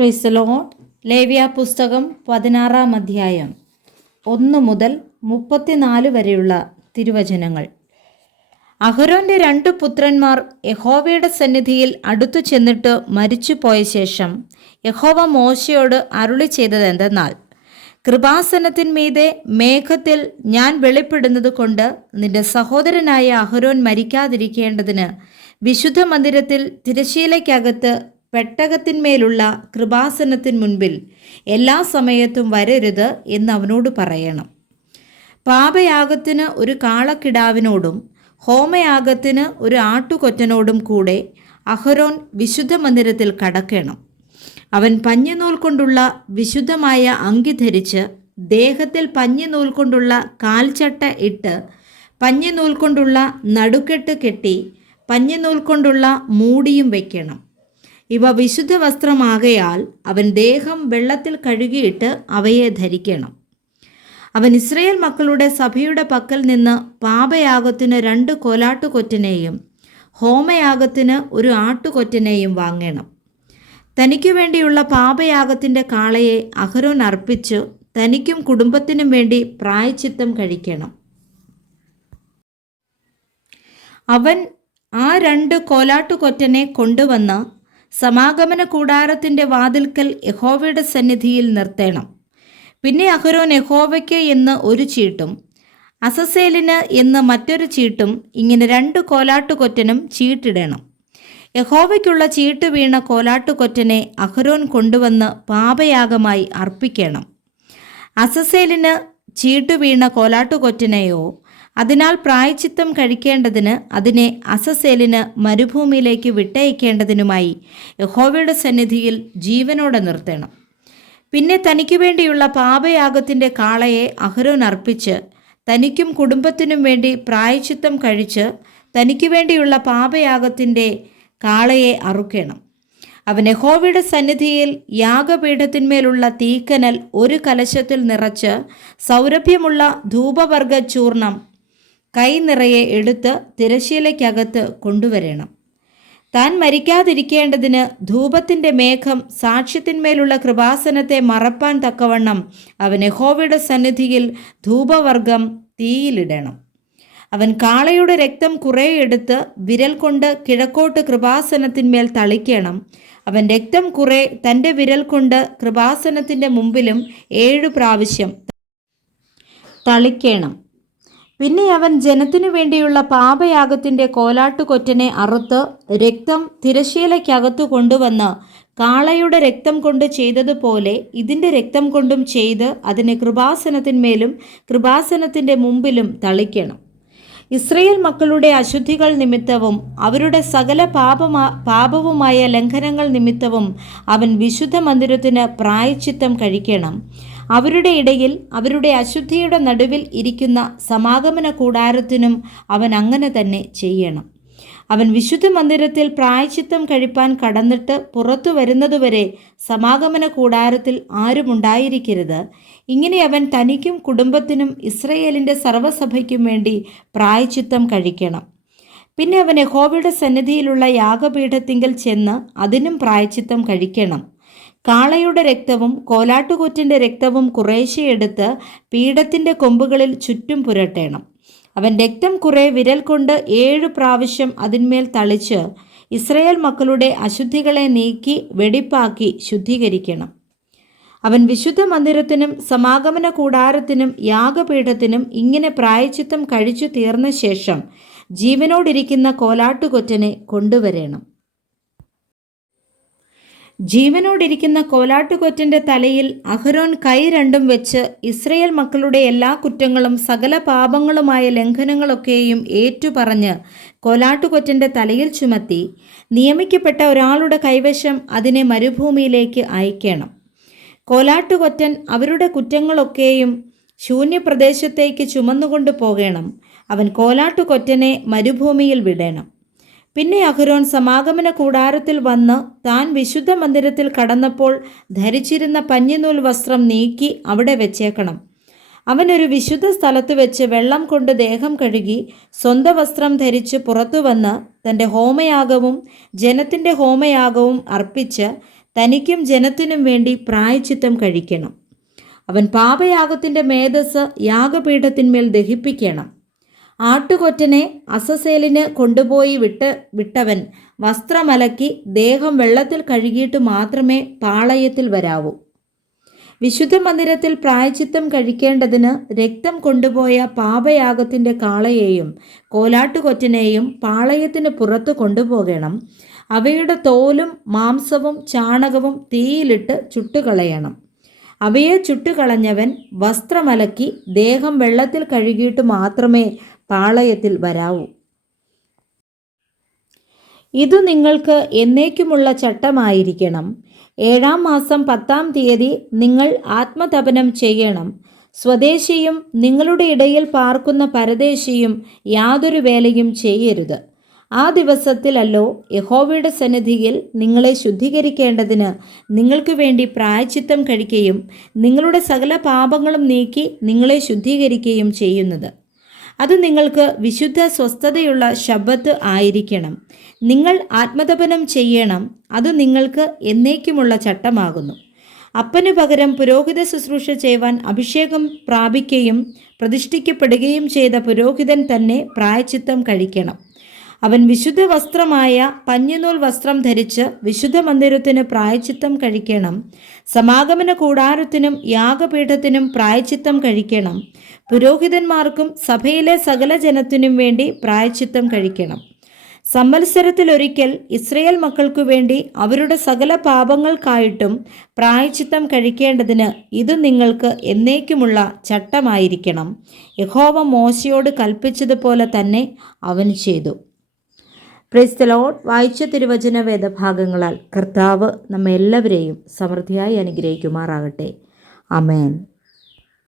Praise the Lord. ലേവ്യ പുസ്തകം 16-ാം അധ്യായം 1 മുതൽ 34 വരെയുള്ള തിരുവചനങ്ങൾ. അഹരോന്റെ 2 പുത്രന്മാർ യഹോവയുടെ സന്നിധിയിൽ അടുത്തു ചെന്നിട്ട് മരിച്ചുപോയ ശേഷം യഹോവ മോശയോട് അരുളി ചെയ്തതെന്തെന്നാൽ, കൃപാസനത്തിന്മീതെ മേഘത്തിൽ ഞാൻ വെളിപ്പെടുന്നത് കൊണ്ട് നിന്റെ സഹോദരനായ അഹരോൻ മരിക്കാതിരിക്കേണ്ടതിന് വിശുദ്ധ മന്ദിരത്തിൽ തിരശ്ശീലയ്ക്കകത്ത് പെട്ടകത്തിന്മേലുള്ള കൃപാസനത്തിൻ മുൻപിൽ എല്ലാ സമയത്തും വരരുത് എന്ന് അവനോട് പറയണം. പാപയാഗത്തിന് ഒരു കാളക്കിടാവിനോടും ഹോമയാഗത്തിന് ഒരു ആട്ടുകൊറ്റനോടും കൂടെ അഹരോൻ വിശുദ്ധ മന്ദിരത്തിൽ കടക്കണം. അവൻ പഞ്ഞിനൂൽ കൊണ്ടുള്ള വിശുദ്ധമായ അങ്കി ധരിച്ച് ദേഹത്തിൽ പഞ്ഞിനൂൽ കൊണ്ടുള്ള കാൽച്ചട്ട ഇട്ട് പഞ്ഞിനൂൽ കൊണ്ടുള്ള നടുക്കെട്ട് കെട്ടി പഞ്ഞിനൂൽ കൊണ്ടുള്ള മൂടിയും വയ്ക്കണം. ഇവ വിശുദ്ധ വസ്ത്രമാകയാൽ അവൻ ദേഹം വെള്ളത്തിൽ കഴുകിയിട്ട് അവയെ ധരിക്കണം. അവൻ ഇസ്രായേൽ മക്കളുടെ സഭയുടെ പക്കൽ നിന്ന് പാപയാഗത്തിന് 2 കോലാട്ടുകൊറ്റനെയും ഹോമയാഗത്തിന് ഒരു ആട്ടുകൊറ്റനെയും വാങ്ങണം. തനിക്കു വേണ്ടിയുള്ള പാപയാഗത്തിൻ്റെ കാളയെ അഹരോൻ അർപ്പിച്ചു തനിക്കും കുടുംബത്തിനും വേണ്ടി പ്രായശ്ചിത്തം കഴിക്കണം. അവൻ ആ 2 കോലാട്ടുകൊറ്റനെ കൊണ്ടുവന്ന് സമാഗമന കൂടാരത്തിൻ്റെ വാതിൽക്കൽ യഹോവയുടെ സന്നിധിയിൽ നിർത്തണം. പിന്നെ അഹരോൻ യഹോവയ്ക്ക് എന്ന് ഒരു ചീട്ടും അസസേലിന് എന്ന് മറ്റൊരു ചീട്ടും ഇങ്ങനെ 2 കോലാട്ടുകൊറ്റനും ചീട്ടിടണം. യഹോവയ്ക്കുള്ള ചീട്ട് വീണ കോലാട്ടുകൊറ്റനെ അഹരോൻ കൊണ്ടുവന്ന് പാപയാഗമായി അർപ്പിക്കണം. അസസേലിന് ചീട്ട് വീണ കോലാട്ടുകൊറ്റനെയോ അതിനാൽ പ്രായശ്ചിത്തം കഴിക്കേണ്ടതിന് അതിനെ അസസേലിന് മരുഭൂമിയിലേക്ക് വിട്ടയക്കേണ്ടതിനുമായി യഹോവയുടെ സന്നിധിയിൽ ജീവനോടെ നിർത്തണം. പിന്നെ തനിക്കു വേണ്ടിയുള്ള പാപയാഗത്തിൻ്റെ കാളയെ അഹരോൻ അർപ്പിച്ച് തനിക്കും കുടുംബത്തിനും വേണ്ടി പ്രായശ്ചിത്തം കഴിച്ച് തനിക്കു വേണ്ടിയുള്ള പാപയാഗത്തിൻ്റെ കാളയെ അറുക്കണം. അവൻ യഹോവയുടെ സന്നിധിയിൽ യാഗപീഠത്തിന്മേലുള്ള തീക്കനൽ ഒരു കലശത്തിൽ നിറച്ച് സൗരഭ്യമുള്ള ധൂപവർഗ ചൂർണം കൈ നിറയെ എടുത്ത് തിരശ്ശീലയ്ക്കകത്ത് കൊണ്ടുവരണം. താൻ മരിക്കാതിരിക്കേണ്ടതിന് ധൂപത്തിൻ്റെ മേഘം സാക്ഷ്യത്തിന്മേലുള്ള കൃപാസനത്തെ മറപ്പാൻ തക്കവണ്ണം അവൻ യഹോവയുടെ സന്നിധിയിൽ ധൂപവർഗം തീയിലിടണം. അവൻ കാളയുടെ രക്തം കുറേ എടുത്ത് വിരൽ കൊണ്ട് കിഴക്കോട്ട് കൃപാസനത്തിന്മേൽ തളിക്കണം. അവൻ രക്തം കുറേ തൻ്റെ വിരൽ കൊണ്ട് കൃപാസനത്തിൻ്റെ മുമ്പിലും 7 പ്രാവശ്യം തളിക്കണം. പിന്നെ അവൻ ജനത്തിനു വേണ്ടിയുള്ള പാപയാഗത്തിൻ്റെ കോലാട്ടുകൊറ്റനെ അറുത്ത് രക്തം തിരശ്ശീലയ്ക്കകത്തു കൊണ്ടുവന്ന് കാളയുടെ രക്തം കൊണ്ട് ചെയ്തതുപോലെ ഇതിൻ്റെ രക്തം കൊണ്ടും ചെയ്ത് അതിനെ കൃപാസനത്തിന്മേലും കൃപാസനത്തിൻ്റെ മുമ്പിലും തളിക്കണം. ഇസ്രായേൽ മക്കളുടെ അശുദ്ധികൾ നിമിത്തവും അവരുടെ സകല പാപവുമായ ലംഘനങ്ങൾ നിമിത്തവും അവൻ വിശുദ്ധ മന്ദിരത്തിന് പ്രായശ്ചിത്തം കഴിക്കണം. അവരുടെ ഇടയിൽ അവരുടെ അശുദ്ധിയുടെ നടുവിൽ ഇരിക്കുന്ന സമാഗമന കൂടാരത്തിനും അവൻ അങ്ങനെ തന്നെ ചെയ്യണം. അവൻ വിശുദ്ധ മന്ദിരത്തിൽ പ്രായശ്ചിത്തം കഴിപ്പാൻ കടന്നിട്ട് പുറത്തു വരുന്നതുവരെ സമാഗമന കൂടാരത്തിൽ ആരുമുണ്ടായിരിക്കരുത്. ഇങ്ങനെ അവൻ തനിക്കും കുടുംബത്തിനും ഇസ്രായേലിൻ്റെ സർവ്വസഭയ്ക്കും വേണ്ടി പ്രായശ്ചിത്തം കഴിക്കണം. പിന്നെ അവൻ യഹോവയുടെ സന്നിധിയിലുള്ള യാഗപീഠത്തിങ്കൽ ചെന്ന് അതിനും പ്രായശ്ചിത്തം കഴിക്കണം. കാളയുടെ രക്തവും കോലാട്ടുകൊറ്റൻ്റെ രക്തവും കുറേശ്ശെ എടുത്ത് പീഠത്തിൻ്റെ കൊമ്പുകളിൽ ചുറ്റും പുരട്ടണം. അവൻ രക്തം കുറേ വിരൽ കൊണ്ട് 7 പ്രാവശ്യം അതിന്മേൽ തളിച്ച് ഇസ്രായേൽ മക്കളുടെ അശുദ്ധികളെ നീക്കി വെടിപ്പാക്കി ശുദ്ധീകരിക്കണം. അവൻ വിശുദ്ധ മന്ദിരത്തിനും സമാഗമന കൂടാരത്തിനും യാഗപീഠത്തിനും ഇങ്ങനെ പ്രായശ്ചിത്തം കഴിച്ചു തീർന്ന ശേഷം ജീവനോടിരിക്കുന്ന കോലാട്ടുകൊറ്റനെ കൊണ്ടുവരണം. ജീവനോടിരിക്കുന്ന കോലാട്ടുകൊറ്റൻ്റെ തലയിൽ അഹരോൻ കൈ 2 വെച്ച് ഇസ്രായേൽ മക്കളുടെ എല്ലാ കുറ്റങ്ങളും സകല പാപങ്ങളുമായ ലംഘനങ്ങളൊക്കെയും ഏറ്റുപറഞ്ഞ് കോലാട്ടുകൊറ്റൻ്റെ തലയിൽ ചുമത്തി നിയമിക്കപ്പെട്ട ഒരാളുടെ കൈവശം അതിനെ മരുഭൂമിയിലേക്ക് അയക്കണം. കോലാട്ടുകൊറ്റൻ അവരുടെ കുറ്റങ്ങളൊക്കെയും ശൂന്യപ്രദേശത്തേക്ക് ചുമന്നുകൊണ്ടു പോകണം. അവൻ കോലാട്ടുകൊറ്റനെ മരുഭൂമിയിൽ വിടണം. പിന്നെ അഹരോൻ സമാഗമന കൂടാരത്തിൽ വന്ന് താൻ വിശുദ്ധ മന്ദിരത്തിൽ കടന്നപ്പോൾ ധരിച്ചിരുന്ന പഞ്ഞിനൂൽ വസ്ത്രം നീക്കി അവിടെ വെച്ചേക്കണം. അവനൊരു വിശുദ്ധ സ്ഥലത്ത് വെച്ച് വെള്ളം കൊണ്ട് ദേഹം കഴുകി സ്വന്തം വസ്ത്രം ധരിച്ച് പുറത്തു വന്ന് തൻ്റെ ഹോമയാഗവും ജനത്തിൻ്റെ ഹോമയാഗവും അർപ്പിച്ച് തനിക്കും ജനത്തിനും വേണ്ടി പ്രായശ്ചിത്തം കഴിക്കണം. അവൻ പാപയാഗത്തിൻ്റെ മേധസ് യാഗപീഠത്തിന്മേൽ ദഹിപ്പിക്കണം. ആട്ടുകൊറ്റനെ അസസേലിന് കൊണ്ടുപോയി വിട്ടവൻ വസ്ത്രമലക്കി ദേഹം വെള്ളത്തിൽ കഴുകിയിട്ട് മാത്രമേ പാളയത്തിൽ വരാവൂ. വിശുദ്ധ മന്ദിരത്തിൽ പ്രായശ്ചിത്തം കഴിക്കേണ്ടതിന് രക്തം കൊണ്ടുപോയ പാപയാഗത്തിൻ്റെ കാളയെയും കോലാട്ടുകൊറ്റനെയും പാളയത്തിന് പുറത്തു കൊണ്ടുപോകണം. അവയുടെ തോലും മാംസവും ചാണകവും തീയിലിട്ട് ചുട്ടുകളയണം. അവയെ ചുട്ടുകളഞ്ഞവൻ വസ്ത്രമലക്കി ദേഹം വെള്ളത്തിൽ കഴുകിയിട്ട് മാത്രമേ പാളയത്തിൽ വരാവൂ. ഇതു നിങ്ങൾക്ക് എന്നേക്കുമുള്ള ചട്ടമായിരിക്കണം. 7-ാം മാസം 10-ാം തീയതി നിങ്ങൾ ആത്മതപനം ചെയ്യണം. സ്വദേശിയും നിങ്ങളുടെ ഇടയിൽ പാർക്കുന്ന പരദേശിയും യാതൊരു വേലയും ചെയ്യരുത്. ആ ദിവസത്തിലല്ലോ യഹോവയുടെ സന്നിധിയിൽ നിങ്ങളെ ശുദ്ധീകരിക്കേണ്ടതിന് നിങ്ങൾക്ക് വേണ്ടി പ്രായശ്ചിത്തം കഴിക്കുകയും നിങ്ങളുടെ സകല പാപങ്ങളും നീക്കി നിങ്ങളെ ശുദ്ധീകരിക്കുകയും ചെയ്യുന്നത്. അത് നിങ്ങൾക്ക് വിശുദ്ധ സ്വസ്ഥതയുള്ള ശബ്ബത്ത് ആയിരിക്കണം. നിങ്ങൾ ആത്മതപനം ചെയ്യണം. അത് നിങ്ങൾക്ക് എന്നേക്കുമുള്ള ചട്ടമാകുന്നു. അപ്പനു പകരം പുരോഹിത ശുശ്രൂഷ ചെയ്യുവാൻ അഭിഷേകം പ്രാപിക്കുകയും പ്രതിഷ്ഠിക്കപ്പെടുകയും ചെയ്ത പുരോഹിതൻ തന്നെ പ്രായശ്ചിത്തം കഴിക്കണം. അവൻ വിശുദ്ധ വസ്ത്രമായ പഞ്ഞിനൂൽ വസ്ത്രം ധരിച്ച് വിശുദ്ധ മന്ദിരത്തിന് പ്രായശ്ചിത്തം കഴിക്കണം. സമാഗമന കൂടാരത്തിനും യാഗപീഠത്തിനും പ്രായശ്ചിത്തം കഴിക്കണം. പുരോഹിതന്മാർക്കും സഭയിലെ സകല ജനത്തിനും വേണ്ടി പ്രായശ്ചിത്തം കഴിക്കണം. സംവത്സരത്തിലൊരിക്കൽ ഇസ്രയേൽ മക്കൾക്കു വേണ്ടി അവരുടെ സകല പാപങ്ങൾക്കായിട്ടും പ്രായശ്ചിത്തം കഴിക്കേണ്ടതിന് ഇത് നിങ്ങൾക്ക് എന്നേക്കുമുള്ള ചട്ടമായിരിക്കണം. യഹോവ മോശയോട് കൽപ്പിച്ചതുപോലെ തന്നെ അവൻ ചെയ്തു. Praise the Lord. വായിച്ച തിരുവചന വേദഭാഗങ്ങളാൽ കർത്താവ് നമ്മെല്ലാവരെയും സമൃദ്ധിയായി അനുഗ്രഹിക്കുമാറാകട്ടെ. ആമേൻ.